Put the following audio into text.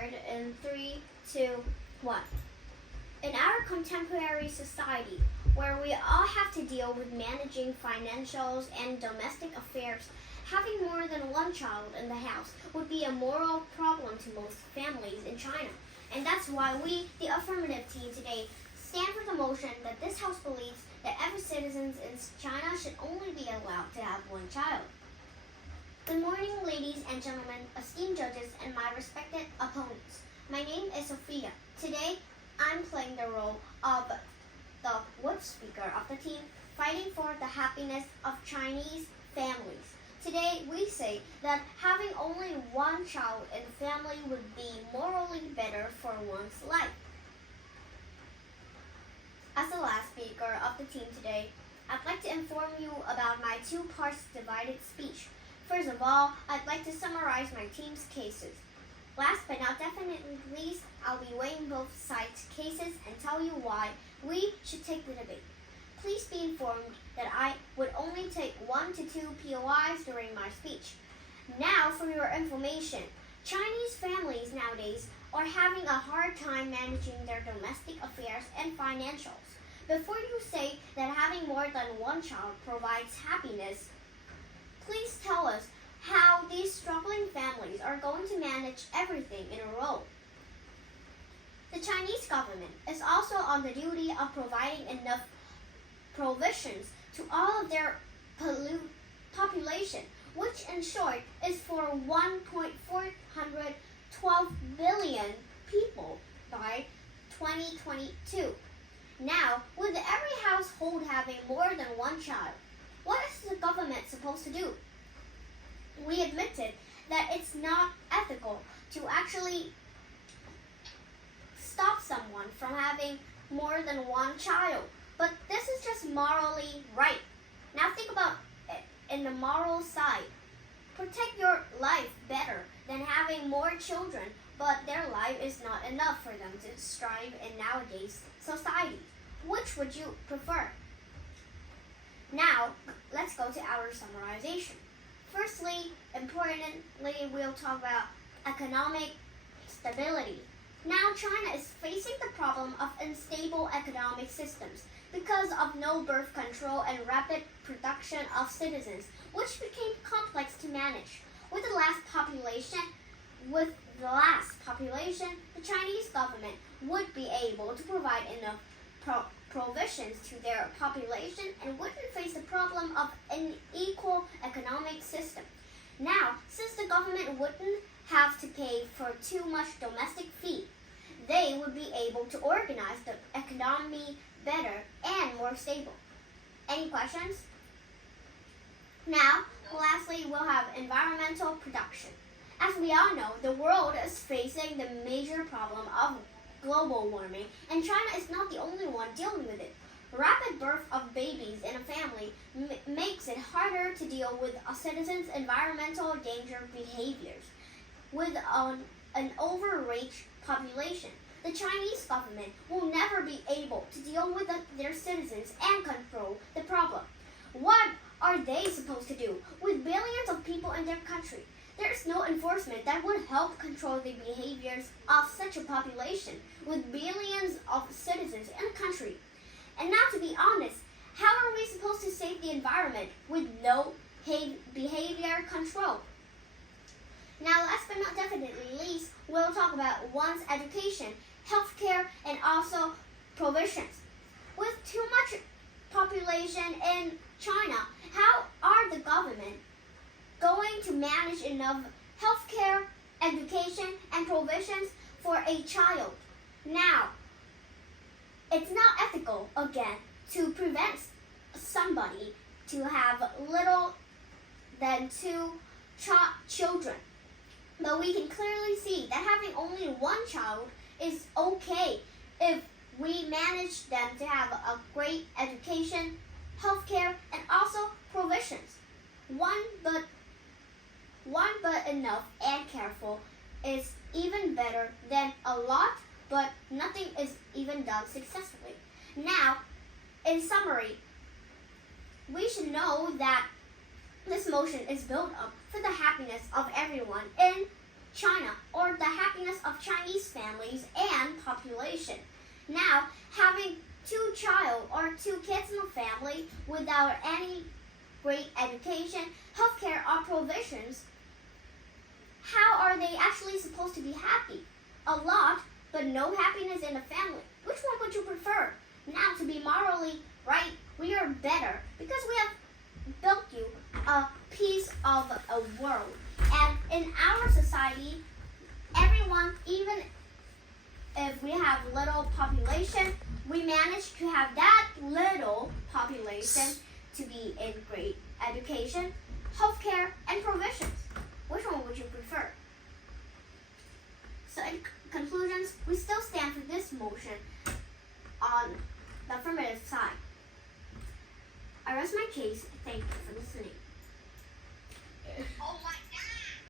start in 3, 2, 1. In our contemporary society, where we all have to deal with managing financials and domestic affairs, having more than one child in the house would be a moral problem to most families in China. And that's why we, the affirmative team today, stand for the motion that this House believes that every citizen in China should only be allowed to have one child. Good morning, ladies and gentlemen, esteemed judges, and my respected opponents. My name is Sophia. Today, I'm playing the role of the wood speaker of the team, fighting for the happiness of Chinese families. Today, we say that having only one child in the family would be morally better for one's life. As the last speaker of the team today, I'd like to inform you about my two parts divided speech. First of all, I'd like to summarize my team's cases. Last but not definitely least, I'll be weighing both sides' cases and tell you why we should take the debate. Please be informed that I would only take 1 to 2 POIs during my speech. Now, for your information, Chinese families nowadays are having a hard time managing their domestic affairs and financials. Before you say that having more than one child provides happiness, please tell us how these struggling families are going to manage everything in a row. The Chinese government is also on the duty of providing enough provisions to all of their population, which in short is for 1.412 billion people by 2022. Now, with every household having more than one child, what is the government supposed to do? We admitted that it's not ethical to actually stop someone from having more than one child. But this is just morally right. Now think about it in the moral side. Protect your life better than having more children, but their life is not enough for them to strive in nowadays society. Which would you prefer? Now, let's go to our summarization. Firstly, importantly, we'll talk about economic stability. Now, China is facing the problem of unstable economic systems because of no birth control and rapid production of citizens, which became complex to manage. With the last population, the Chinese government would be able to provide enough provisions to their population and wouldn't face the problem of an equal economic system. Now, since the government wouldn't have to pay for too much domestic fee, they would be able to organize the economy better and more stable. Any questions? Now, lastly, we'll have environmental production. As we all know, the world is facing the major problem of global warming, and China is not the only one dealing with it. Rapid birth of babies in a family makes it harder to deal with a citizen's environmental danger behaviors. With an overreach population, the Chinese government will never be able to deal with their citizens and control the problem. What are they supposed to do with billions of people in their country? There is no enforcement that would help control the behaviors of such a population with billions of citizens in a country. And now, to be honest, how are we supposed to save the environment with no behavior control? Now, last but not definitely least, we'll talk about one's education, healthcare, and also provisions. With too much population in China, how are the government going to manage enough healthcare, education, and provisions for a child? Now, it's not ethical, again, to prevent somebody to have little than 2 children. But we can clearly see that having only one child is okay if we manage them to have a great education, healthcare, and also provisions. One but enough and careful is even better than a lot, but nothing is even done successfully. Now, in summary, we should know that this motion is built up for the happiness of everyone in China, or the happiness of Chinese families and population. Now, having two kids in a family without any great education, healthcare, or provisions, how are they actually supposed to be happy? A lot, but no happiness in a family. Which one would you prefer? Now, to be morally right, we are better because we have built you a piece of a world. And in our society, everyone, even if we have little population, we manage to have that little population to be in great education, healthcare, and provisions. Which one would you prefer? So in conclusions, we still stand for this motion on the affirmative side. I rest my case. Thank you.